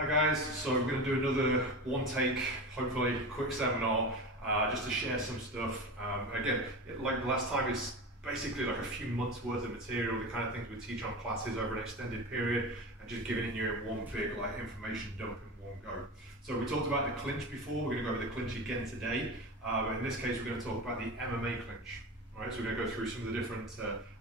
Hi guys, so we're going to do another one take, hopefully quick seminar, just to share some stuff. Again, like the last time, it's basically like a few months worth of material, the kind of things we teach on classes over an extended period, and just giving it you in one big like information dump in one go. So we talked about the clinch before, we're going to go over the clinch again today. In this case, we're going to talk about the MMA clinch. All right, so we're going to go through some of the different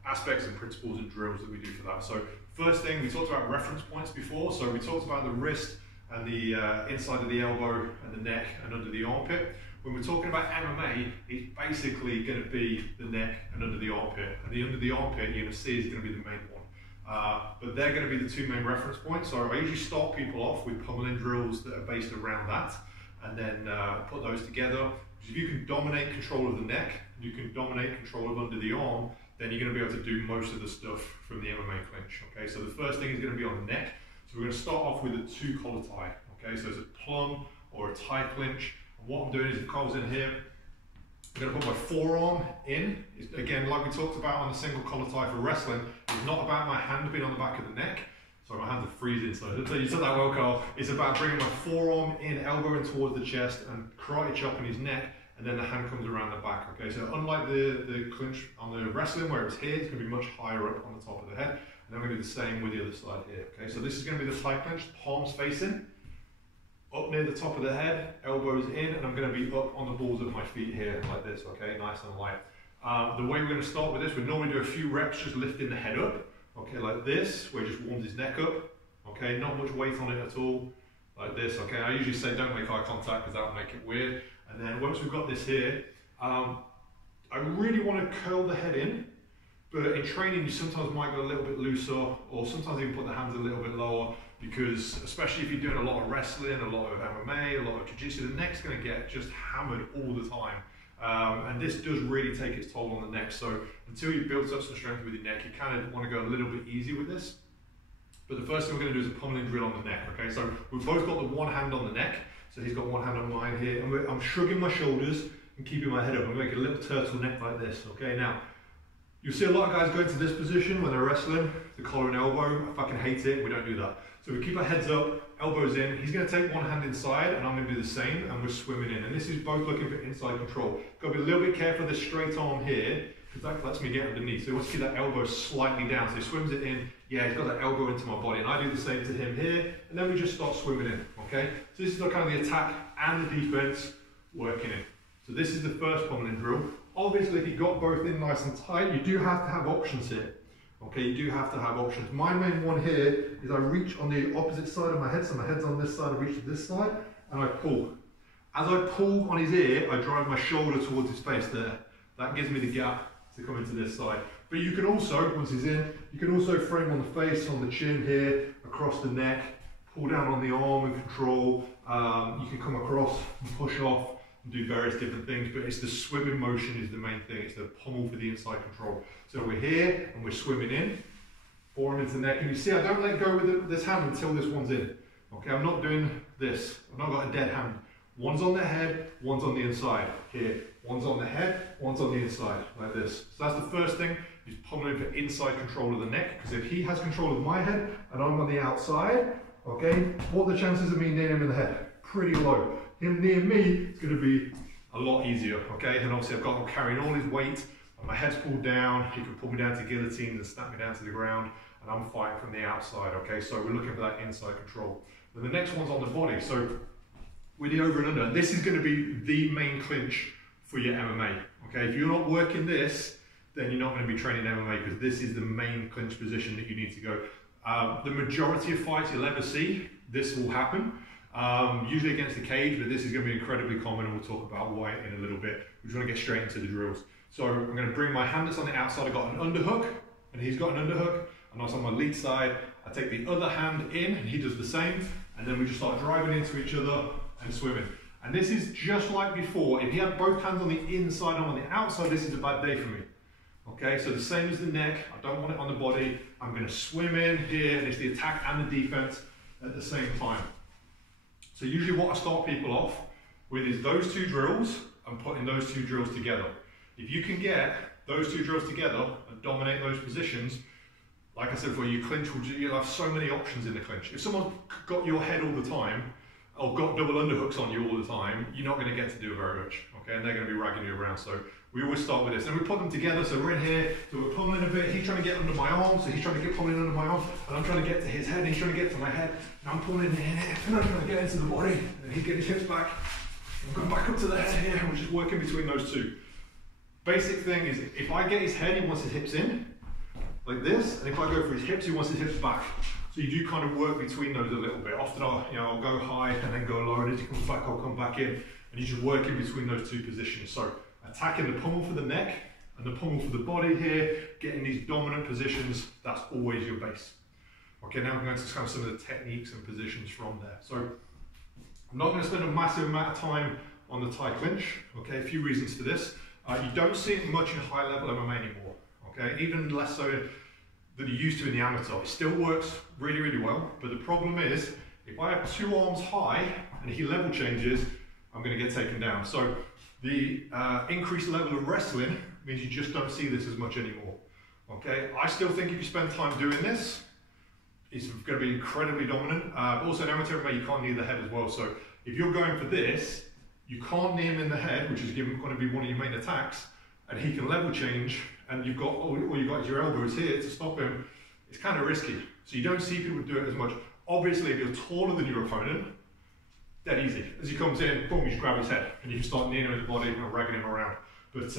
aspects and principles and drills that we do for that. So first thing, we talked about reference points before. So we talked about the wrist and the inside of the elbow and the neck and under the armpit. When we're talking about MMA, it's basically going to be the neck and under the armpit. And the under the armpit, you're going to see, is going to be the main one. But they're going to be the two main reference points. So I usually start people off with pummeling drills that are based around that, and then put those together. If you can dominate control of the neck, you can dominate control of under the arm, then you're going to be able to do most of the stuff from the MMA clinch. Okay, so the first thing is going to be on the neck. So we're going to start off with a two collar tie. Okay, so it's a plum or a tie clinch. And what I'm doing is, if I was in here, I'm going to put my forearm in. Again, like we talked about on the single collar tie for wrestling, it's not about my hand being on the back of the neck. Sorry, my hands are freezing, so you said that well, Carl. It's about bringing my forearm in, elbow in towards the chest, and karate chopping his neck, and then the hand comes around the back. Okay, so unlike the clinch on the wrestling where it's here, it's going to be much higher up on the top of the head. And then we're going to do the same with the other side here. Okay, so this is going to be the tie clinch, palms facing, up near the top of the head, elbows in, and I'm going to be up on the balls of my feet here, like this, okay, nice and light. The way we're going to start with this, we normally do a few reps just lifting the head up, okay, like this, where he just warms his neck up, okay, not much weight on it at all, like this, okay. I usually say don't make eye contact because that will make it weird. And then once we've got this here, I really want to curl the head in. But in training, you sometimes might go a little bit looser, or sometimes even put the hands a little bit lower, because especially if you're doing a lot of wrestling, a lot of MMA, a lot of jiu-jitsu, the neck's going to get just hammered all the time. And this does really take its toll on the neck. So until you've built up some strength with your neck, you kind of want to go a little bit easy with this. But the first thing we're going to do is a pummeling drill on the neck. Okay, so we've both got the one hand on the neck. So he's got one hand on mine here, and I'm shrugging my shoulders and keeping my head up. I'm going to make a little turtleneck like this. Okay, now. You'll see a lot of guys go into this position when they're wrestling, the collar and elbow. I fucking hate it, we don't do that. So we keep our heads up, elbows in. He's going to take one hand inside, and I'm going to do the same, and we're swimming in. And this is both looking for inside control. Got to be a little bit careful of this straight arm here, because that lets me get underneath. So you want to keep that elbow slightly down. So he swims it in. Yeah, he's got that elbow into my body, and I do the same to him here, and then we just start swimming in, okay? So this is kind of the attack and the defense working in. So this is the first pummeling drill. Obviously, if you've got both in nice and tight, you do have to have options here. Okay, you do have to have options. My main one here is I reach on the opposite side of my head, so my head's on this side, I reach to this side, and I pull. As I pull on his ear, I drive my shoulder towards his face there. That gives me the gap to come into this side. But you can also, once he's in, you can also frame on the face, on the chin here, across the neck, pull down on the arm and control. You can come across and push off. Do various different things, but it's the swimming motion is the main thing. It's the pummel for the inside control. So we're here and we're swimming in, forearm into the neck, and you see I don't let go with this hand until this one's in. Okay, I'm not doing this. I've not got a dead hand. One's on the head, one's on the inside. Here, one's on the head, one's on the inside, like this. So that's the first thing, is pummeling for inside control of the neck, because if he has control of my head and I'm on the outside, okay, what are the chances of me near him in the head? Pretty low. Him near me, it's going to be a lot easier, okay? And obviously I'm carrying all his weight, and my head's pulled down, he can pull me down to guillotine and snap me down to the ground, and I'm fighting from the outside, okay? So we're looking for that inside control. Then the next one's on the body, so with the over and under, this is going to be the main clinch for your MMA, okay? If you're not working this, then you're not going to be training MMA, because this is the main clinch position that you need to go. The majority of fights you'll ever see, this will happen. Usually against the cage, but this is going to be incredibly common, and we'll talk about why in a little bit. We just want to get straight into the drills. So I'm going to bring my hand that's on the outside. I've got an underhook, and he's got an underhook, and also on my lead side, I take the other hand in, and he does the same, and then we just start driving into each other and swimming. And this is just like before. If you have both hands on the inside and on the outside, this is a bad day for me. Okay, so the same as the neck, I don't want it on the body. I'm going to swim in here, and it's the attack and the defense at the same time. So usually what I start people off with is those two drills and putting those two drills together. If you can get those two drills together and dominate those positions, like I said before, you clinch, you'll have so many options in the clinch. If someone's got your head all the time, or got double underhooks on you all the time, you're not going to get to do very much, okay? And they're going to be ragging you around. So we always start with this. And we put them together, so we're in here, so we're pummeling a bit. He's trying to get under my arm, so he's trying to get pummeling under my arm, and I'm trying to get to his head, and he's trying to get to my head, and I'm pulling in here, and I'm trying to get into the body, and he's getting his hips back. I'm going back up to the head here, and we're just working between those two. Basic thing is, if I get his head, he wants his hips in, like this, and if I go for his hips, he wants his hips back. So you do kind of work between those a little bit. Often I'll go high and then go low, and as he comes back, I'll come back in, and you just work in between those two positions. So attacking the pummel for the neck and the pummel for the body here, getting these dominant positions, that's always your base. Okay, now we're going to kind of some of the techniques and positions from there. So I'm not going to spend a massive amount of time on the Thai clinch. Okay, a few reasons for this. You don't see it much in high level MMA anymore. Okay, even less so than you used to in the amateur. It still works really, really well, but the problem is, if I have two arms high and he level changes, I'm going to get taken down. So the increased level of wrestling means you just don't see this as much anymore. Okay, I still think if you spend time doing this, it's going to be incredibly dominant. Also in amateur MMA, you can't knee the head as well. So if you're going for this, you can't knee him in the head, which is going to be one of your main attacks, and he can level change, and you've got all you've got is your elbows here to stop him. It's kind of risky. So you don't see people do it as much. Obviously, if you're taller than your opponent, dead easy. As he comes in, boom, you just grab his head, and you can start kneeing him in the body and ragging him around. But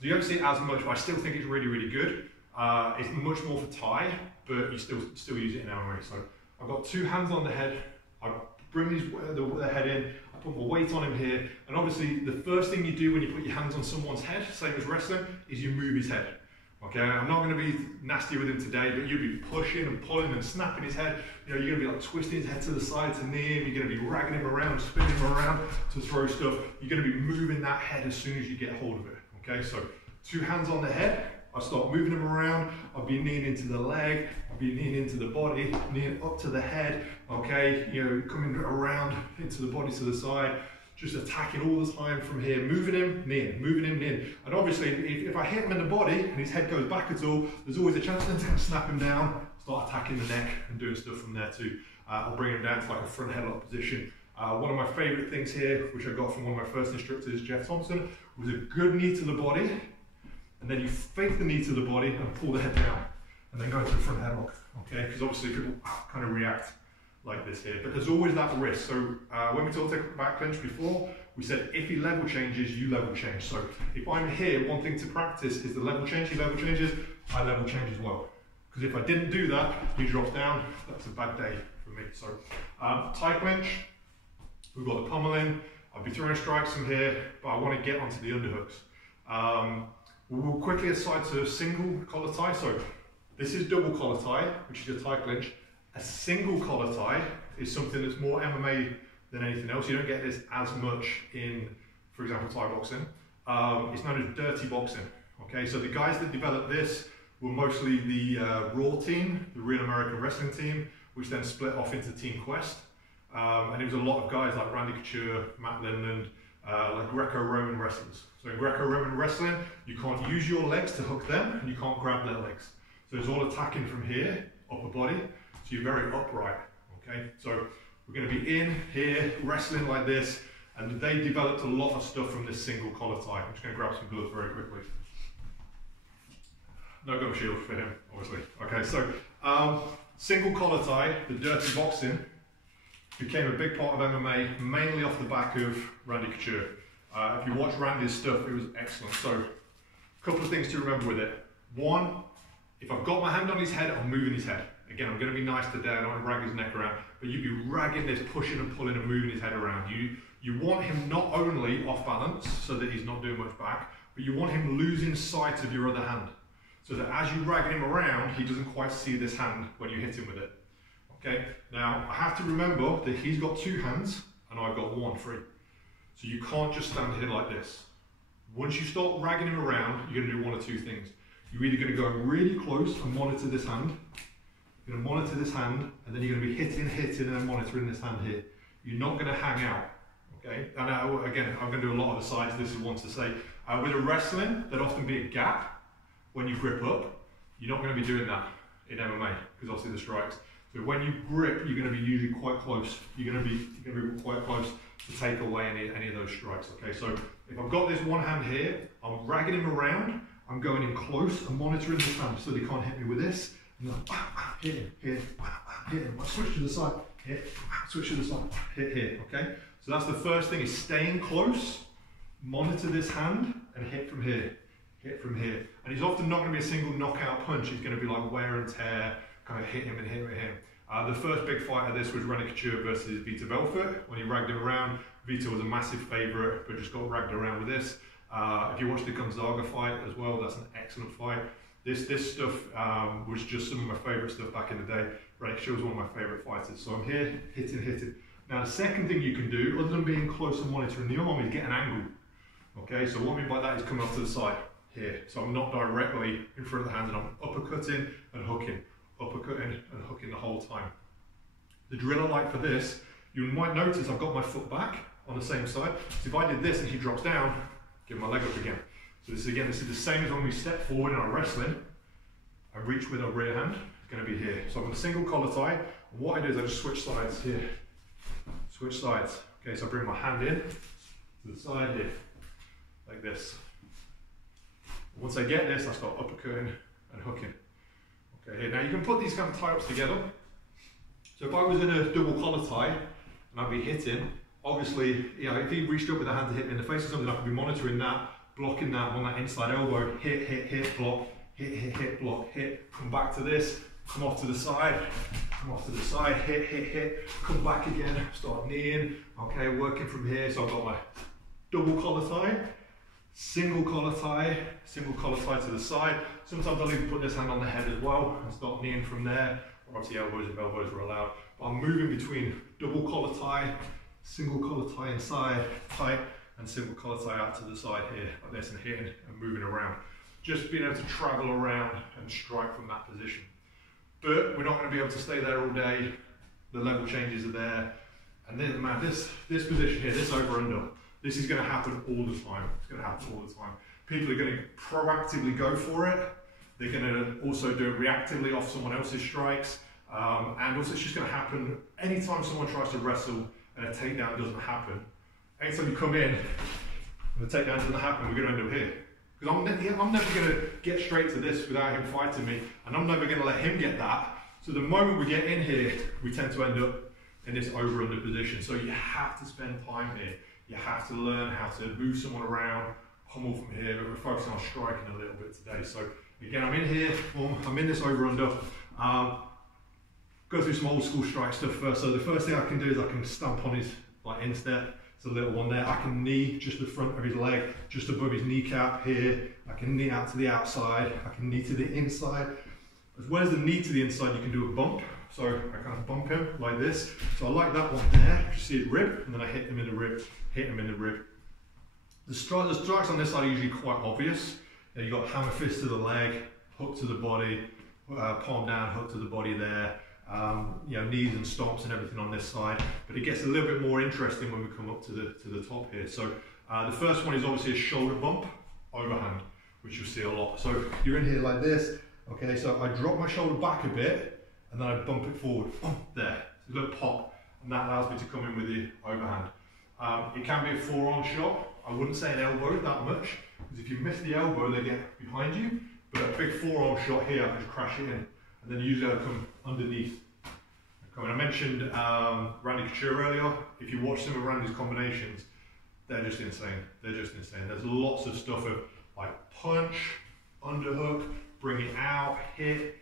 you don't see it as much, but I still think it's really, really good. It's much more for Thai, but you still use it in MMA. So I've got two hands on the head. I bring the head in, I put my weight on him here, and obviously the first thing you do when you put your hands on someone's head, same as wrestling, is you move his head. Okay, I'm not going to be nasty with him today, but you'll be pushing and pulling and snapping his head. You know, you're going to be like twisting his head to the side to knee him. You're going to be ragging him around, spinning him around to throw stuff. You're going to be moving that head as soon as you get hold of it. Okay, so two hands on the head. I start moving him around. I'll be kneeing into the leg. I'll be kneeing into the body, kneeing up to the head. Okay, you know, coming around into the body to the side. Just attacking all the time from here, moving him, kneeing, moving him, kneeing. And obviously, if I hit him in the body and his head goes back at all, there's always a chance to snap him down, start attacking the neck and doing stuff from there too. I'll bring him down to like a front headlock position. One of my favourite things here, which I got from one of my first instructors, Jeff Thompson, was a good knee to the body, and then you fake the knee to the body and pull the head down, and then go into the front headlock. Okay, because obviously people kind of react like this here, but there's always that risk. So when we talked about clinch before, we said if he level changes, you level change. So if I'm here, one thing to practice is the level change. He level changes, I level change as well. Because if I didn't do that, he drops down, that's a bad day for me. So Thai clinch, we've got the pummeling. I'll be throwing strikes from here, but I want to get onto the underhooks. We'll quickly aside to single collar tie. So this is double collar tie, which is your Thai clinch. A single collar tie is something that's more MMA than anything else. You don't get this as much in, for example, Thai boxing. It's known as dirty boxing. Okay, so the guys that developed this were mostly the Raw team, the Real American Wrestling team, which then split off into Team Quest. And it was a lot of guys like Randy Couture, Matt Lindland, like Greco-Roman wrestlers. So in Greco-Roman wrestling, you can't use your legs to hook them, and you can't grab their legs. So it's all attacking from here, upper body. So you're very upright, okay? So we're going to be in here, wrestling like this, and they developed a lot of stuff from this single collar tie. I'm just going to grab some gloves very quickly. No gum shield for him, obviously. Okay, so single collar tie, the dirty boxing, became a big part of MMA, mainly off the back of Randy Couture. If you watch Randy's stuff, it was excellent. So a couple of things to remember with it. One, if I've got my hand on his head, I'm moving his head. Again, I'm going to be nice today, I don't want to rag his neck around, but you'd be ragging this, pushing and pulling and moving his head around. You want him not only off balance, so that he's not doing much back, but you want him losing sight of your other hand. So that as you rag him around, he doesn't quite see this hand when you hit him with it. Okay, now I have to remember that he's got two hands, and I've got one free. So you can't just stand here like this. Once you start ragging him around, you're going to do one or two things. You're either going to go really close and monitor this hand, you're going to monitor this hand, and then you're going to be hitting, and then monitoring this hand here. You're not going to hang out, okay? And again, I'm going to do a lot of the sides. This is one to say. With a wrestling, there'd often be a gap when you grip up. You're not going to be doing that. in MMA, because obviously the strikes. So when you grip, you're going to be usually quite close. You're going to be quite close to take away any of those strikes. Okay, so if I've got this one hand here, I'm dragging him around. I'm going in close. I'm monitoring this hand so they can't hit me with this. And then hit him, hit him. I switch to the side, hit, switch to the side, hit here. Okay, so that's the first thing: is staying close. Monitor this hand and hit from here. Hit from here. And he's often not going to be a single knockout punch. He's going to be like wear and tear, kind of hit him and hit him and hit him. The first big fight of this was René Couture versus Vitor Belfort. When he ragged him around, Vitor was a massive favourite, but just got ragged around with this. If you watch the Gonzaga fight as well, that's an excellent fight. This stuff was just some of my favourite stuff back in the day. René Couture was one of my favourite fighters. So I'm here, hitting. Now the second thing you can do, other than being close and monitoring the arm, is get an angle. Okay, so what I mean by that is coming off to the side. Here, so I'm not directly in front of the hand and I'm uppercutting and hooking, the whole time. The drill I like for this, you might notice I've got my foot back on the same side. So if I did this and he drops down, give my leg up again. So this is the same as when we step forward in our wrestling and reach with our rear hand. It's going to be here. So I'm going to single collar tie. And what I do is I just switch sides here. Switch sides. Okay, so I bring my hand in to the side here, like this. Once I get this, I start uppercutting and hooking. Okay, here. Now you can put these kind of tie-ups together. So if I was in a double collar tie and I'd be hitting, obviously, you know, if he reached up with a hand to hit me in the face or something, I could be monitoring that, blocking that on that inside elbow, hit, block, hit, block, hit, come back to this, come off to the side, hit, come back again, start kneeing, okay, working from here. So I've got my double collar tie, single collar tie to the side. Sometimes I'll even put this hand on the head as well and start kneeing from there. Obviously elbows are allowed. But I'm moving between double collar tie, single collar tie inside, tight, and single collar tie out to the side here, like this, and hitting and moving around. Just being able to travel around and strike from that position. But we're not going to be able to stay there all day. The level changes are there. And then, man, this position here, this over-under, this is going to happen all the time. It's going to happen all the time. People are going to proactively go for it. They're going to also do it reactively off someone else's strikes. And also it's just going to happen anytime someone tries to wrestle and a takedown doesn't happen. Anytime you come in and the takedown doesn't happen, we're going to end up here. Because I'm never going to get straight to this without him fighting me, and I'm never going to let him get that. So the moment we get in here, we tend to end up in this over-under position. So you have to spend time here. You have to learn how to move someone around, pummel from here, but we're focusing on striking a little bit today. So again, I'm in here, I'm in this over-under. Go through some old school strike stuff first. So the first thing I can do is I can stamp on his instep. It's a little one there. I can knee just the front of his leg, just above his kneecap here. I can knee out to the outside. I can knee to the inside. As well as the knee to the inside, you can do a bump. So I kind of bump him like this. So I like that one there. You see his rib, and then I hit him in the rib, hit him in the rib. The strikes on this side are usually quite obvious. You've got hammer fist to the leg, hook to the body, palm down, hook to the body there. You know, knees and stomps and everything on this side, but it gets a little bit more interesting when we come up to the top here. So the first one is obviously a shoulder bump, overhand, which you'll see a lot. So you're in here like this, okay, so I drop my shoulder back a bit and then I bump it forward, there, it's a little pop, and that allows me to come in with the overhand. It can be a forearm shot. I wouldn't say an elbow that much, because if you miss the elbow they get behind you, but a big forearm shot here, I can just crash it in. And then usually I'll come underneath. Okay, I mentioned Randy Couture earlier. If you watch some of Randy's combinations, they're just insane. They're just insane. There's lots of stuff of like punch, underhook, bring it out, hit,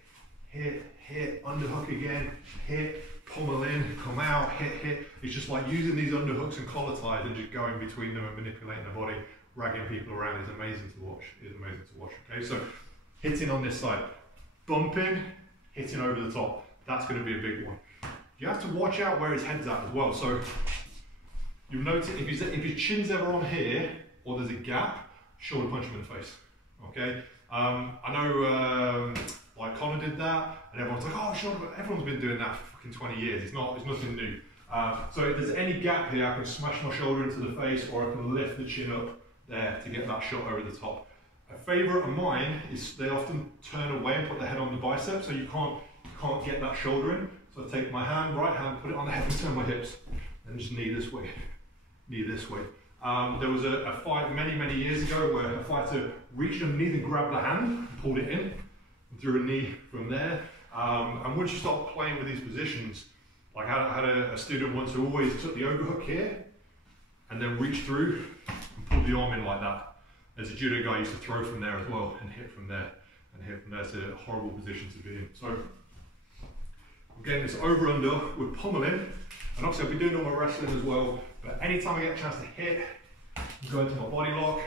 underhook again, hit, pummel in, come out, hit. It's just like using these underhooks and collar ties and just going between them and manipulating the body, ragging people around is amazing to watch. It is amazing to watch. Okay, so hitting on this side, bumping, hitting over the top, that's going to be a big one. You have to watch out where his head's at as well. So you'll notice if his chin's ever on here or there's a gap, shoulder punch him in the face. Okay. I know like Connor did that, and everyone's like, oh, shoulder. Everyone's been doing that for fucking 20 years. It's nothing new. So if there's any gap here, I can smash my shoulder into the face, or I can lift the chin up there to get that shot over the top. A favourite of mine is they often turn away and put their head on the bicep, so you can't get that shoulder in. So I take my hand, right hand, put it on the head and turn my hips, and just knee this way, knee this way. There was a fight many years ago where a fighter reached underneath and grabbed the hand and pulled it in and threw a knee from there. And once you start playing with these positions, like I had a student once who always took the overhook here and then reached through and pulled the arm in like that. As a judo guy, I used to throw from there as well and hit from there and hit from there. It's a horrible position to be in. So again, this over under with pummeling, and obviously I'll be doing all my wrestling as well, but anytime I get a chance to hit, I'm going to my body lock,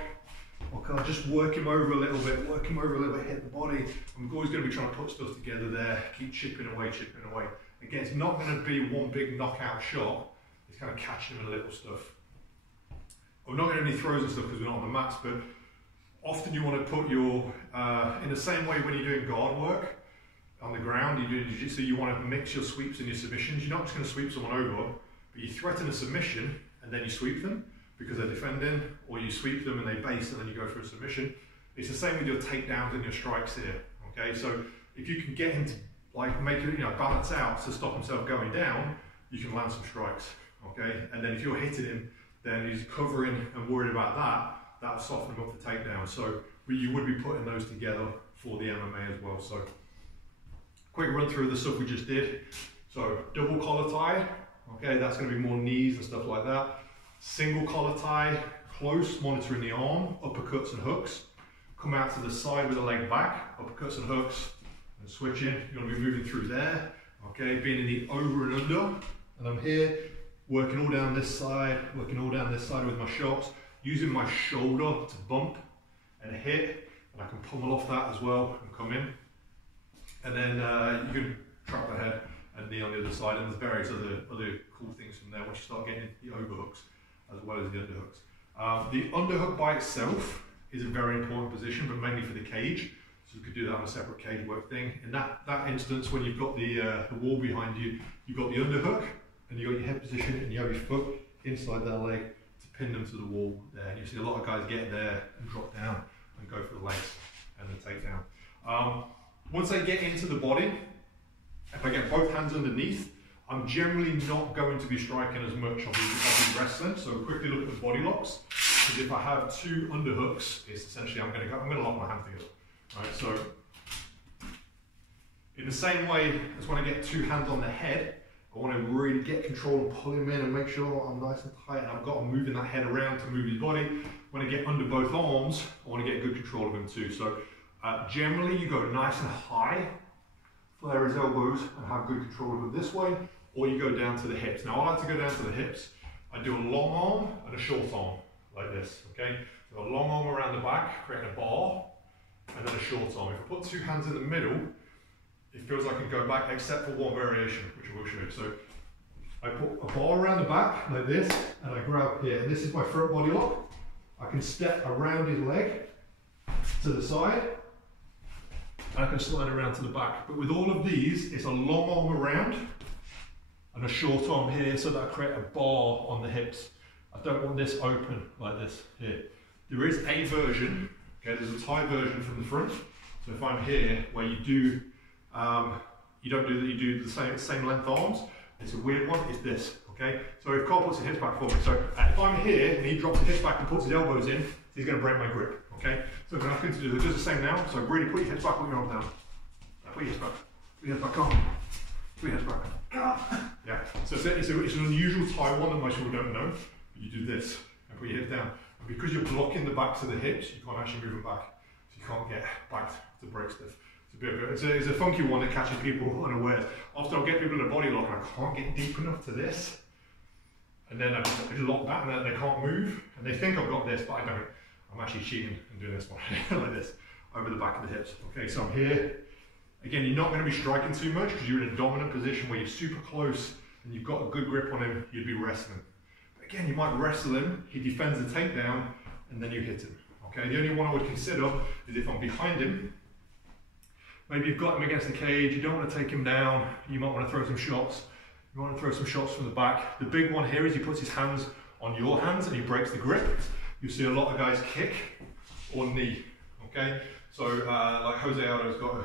or can I just work him over a little bit, hit the body. I'm always going to be trying to put stuff together there, keep chipping away. Again, it's not going to be one big knockout shot, it's kind of catching him in little stuff. I'm not going to do any throws and stuff because we're not on the mats, but often you want to put your, in the same way when you're doing guard work on the ground, you're doing jiu-jitsu, you want to mix your sweeps and your submissions. You're not just going to sweep someone over, but you threaten a submission and then you sweep them because they're defending, or you sweep them and they base and then you go for a submission. It's the same with your takedowns and your strikes here, okay? So if you can get him to like make it, balance out to stop himself going down, you can land some strikes, okay? And then if you're hitting him, then he's covering and worried about that, that'll soften him up for takedown. So you would be putting those together for the MMA as well. So quick run through of the stuff we just did. So double collar tie, okay, that's going to be more knees and stuff like that. Single collar tie, close, monitoring the arm, uppercuts and hooks. Come out to the side with the leg back, uppercuts and hooks, and switching. You're going to be moving through there, okay, being in the over and under. And I'm here, working all down this side with my shots, using my shoulder to bump and hit, and I can pummel off that as well and come in. And then you can trap the head and knee on the other side, and there's various other cool things from there once you start getting into the overhooks as well as the underhooks. The underhook by itself is a very important position, but mainly for the cage. So you could do that on a separate cage work thing. In that instance, when you've got the wall behind you, you've got the underhook, and you've got your head position, and you have your foot inside that leg to pin them to the wall there. And you see a lot of guys get there and drop down and go for the legs and the takedown. Once they get into the body, if I get both hands underneath, I'm generally not going to be striking as much. I'll be wrestling. So quickly look at the body locks. Because if I have two underhooks, it's essentially I'm going to lock my hands together. Right. So in the same way as when I get two hands on the head, I want to really get control and pull him in and make sure I'm nice and tight, and I've got him moving that head around to move his body. When I get under both arms, I want to get good control of him too. So generally you go nice and high, flare his elbows and have good control of him this way, or you go down to the hips. Now I like to go down to the hips. I do a long arm and a short arm, like this, okay? So a long arm around the back, creating a bar, and then a short arm. If I put two hands in the middle, it feels like I can go back except for one variation, which I will show you. So I put a bar around the back like this, and I grab here, and this is my front body lock. I can step around his leg to the side, and I can slide around to the back. But with all of these, it's a long arm around and a short arm here, so that I create a bar on the hips. I don't want this open like this here. There is a version, okay, there's a tie version from the front. So if I'm here, where you do, you don't do that, you do the same length arms. It's a weird one, it's this, okay? So if Carl puts his hips back for me, so if I'm here and he drops his hips back and puts his elbows in, he's gonna break my grip, okay? So I'm gonna ask him to do the same now. So really put your hips back, put your arms down. Put your hips back, put your hips back on. Put your hips back. Yeah, so it's an unusual tie one that most people don't know. But you do this and put your hips down. And because you're blocking the backs of the hips, you can't actually move them back. So you can't get back to break stuff. It's a funky one that catches people unawares. Often I'll get people in a body lock and I can't get deep enough to this. And then I just lock that and then they can't move. And they think I've got this, but I don't. I'm actually cheating and doing this one like this, over the back of the hips. Okay, so I'm here. Again, you're not going to be striking too much because you're in a dominant position where you're super close and you've got a good grip on him, you'd be wrestling. But again, you might wrestle him, he defends the takedown, and then you hit him. Okay, the only one I would consider is if I'm behind him, maybe you've got him against the cage, you don't want to take him down, you might want to throw some shots. You want to throw some shots from the back. The big one here is he puts his hands on your hands and he breaks the grip. You see a lot of guys kick or knee. Okay, so like Jose Aldo's got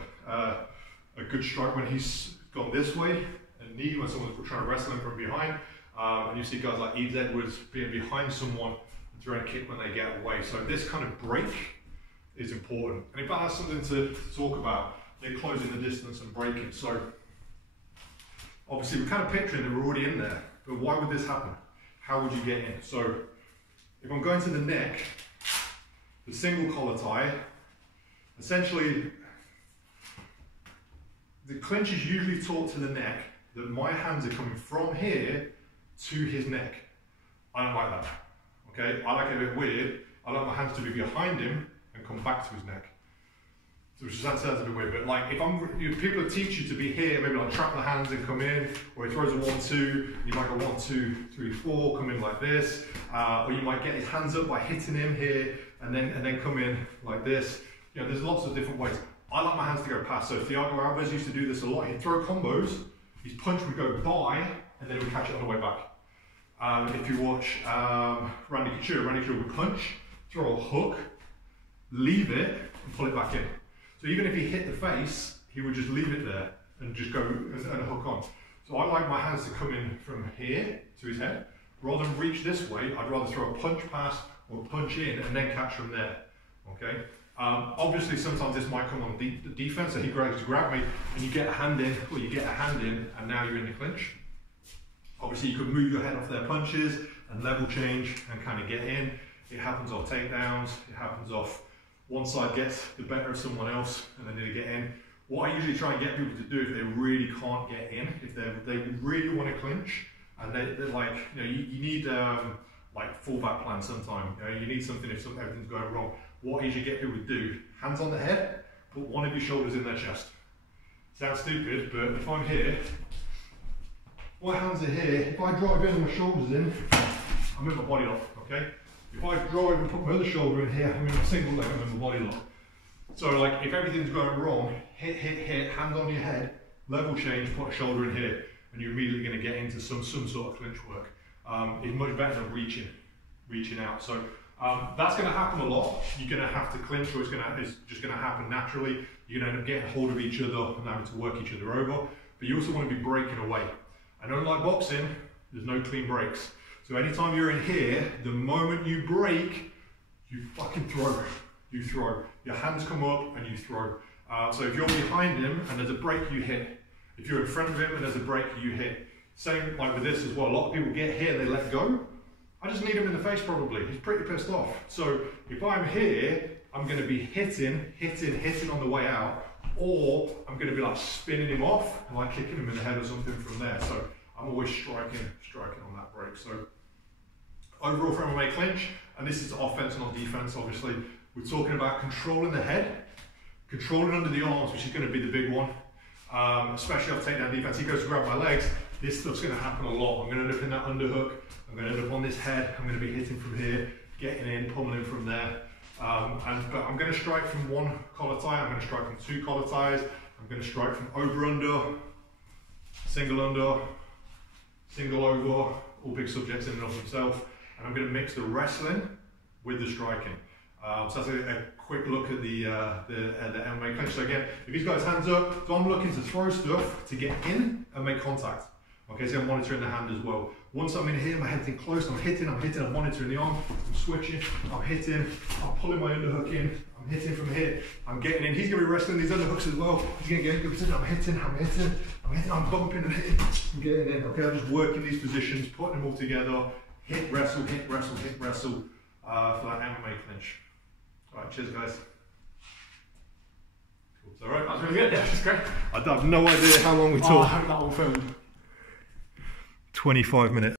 a good strike when he's gone this way, a knee when someone's trying to wrestle him from behind, and you see guys like Eves Edwards being behind someone and throwing a kick when they get away. So this kind of break is important, and if that has something to talk about, they're closing the distance and breaking. So obviously we're kind of picturing that we're already in there, but why would this happen? How would you get in? So if I'm going to the neck, the single collar tie, essentially the clinch is usually taught to the neck that my hands are coming from here to his neck. I don't like that, okay? I like it a bit weird. I like my hands to be behind him and come back to his neck. So which sounds a bit weird, but like if people teach you to be here, maybe like trap the hands and come in, or he throws a 1-2, you might go 1, 2, 3, 4, come in like this, or you might get his hands up by hitting him here, and then come in like this. You know, there's lots of different ways. I like my hands to go past. So Thiago Alves used to do this a lot. He'd throw combos, his punch would go by, and then he would catch it on the way back. If you watch Randy Couture would punch, throw a hook, leave it, and pull it back in. So even if he hit the face, he would just leave it there and just go and hook on. So I like my hands to come in from here to his head. Rather than reach this way, I'd rather throw a punch pass or punch in and then catch from there, okay? Obviously sometimes this might come on the defense, so he goes to grab me and you get a hand in, or you get a hand in and now you're in the clinch. Obviously you could move your head off their punches and level change and kind of get in. It happens off takedowns, it happens off one side gets the better of someone else and then they get in. What I usually try and get people to do if they really can't get in, if they really want to clinch, and they're like, you know, you need like fallback plan sometime. You know, you need something if everything's going wrong. What I usually get people to do, hands on the head, put one of your shoulders in their chest. Sounds stupid, but if I'm here, my hands are here, if I drive in and my shoulders in, I'm in my body lock, okay? If I drive and put my other shoulder in here, I'm in my single leg, I'm in my body lock. So like, if everything's going wrong, hit, hands on your head, level change, put a shoulder in here, and you're immediately going to get into some sort of clinch work. It's much better than reaching out. So that's going to happen a lot. You're going to have to clinch, or it's just going to happen naturally. You're going to end up getting hold of each other and having to work each other over. But you also want to be breaking away. And unlike boxing, there's no clean breaks. So anytime you're in here, the moment you break, you fucking throw. You throw. Your hands come up and you throw. So if you're behind him and there's a break, you hit. If you're in front of him and there's a break, you hit. Same like with this as well. A lot of people get here, they let go. I just need him in the face probably. He's pretty pissed off. So if I'm here, I'm going to be hitting on the way out, or I'm going to be like spinning him off and like kicking him in the head or something from there. So I'm always striking on that break. So overall for MMA Clinch, and this is offense not defense obviously, we're talking about controlling the head, controlling under the arms, which is going to be the big one, especially off takedown defense. He goes to grab my legs, this stuff's going to happen a lot. I'm going to end up in that underhook, I'm going to end up on this head, I'm going to be hitting from here, getting in, pummeling from there. But I'm going to strike from one collar tie, I'm going to strike from two collar ties, I'm going to strike from over-under, single over, all big subjects in and of themselves, and I'm going to mix the wrestling with the striking. So that's a quick look at the MMA Clinch. So again, if he's got his hands up, so I'm looking to throw stuff to get in and make contact. Okay, so I'm monitoring the hand as well. Once I'm in here, my head's in close, I'm hitting, I'm monitoring the arm, I'm switching, I'm hitting, I'm pulling my underhook in, I'm hitting from here, I'm getting in. He's going to be wrestling these underhooks as well. He's going to get in, I'm hitting, I'm bumping and hitting, I'm getting in. Okay, I'm just working these positions, putting them all together, hit, wrestle, for that MMA Clinch. Alright, cheers guys. Cool. It's alright? That was really good, yeah, that's great. I have no idea how long we talked. I hope that all filmed. 25 minutes.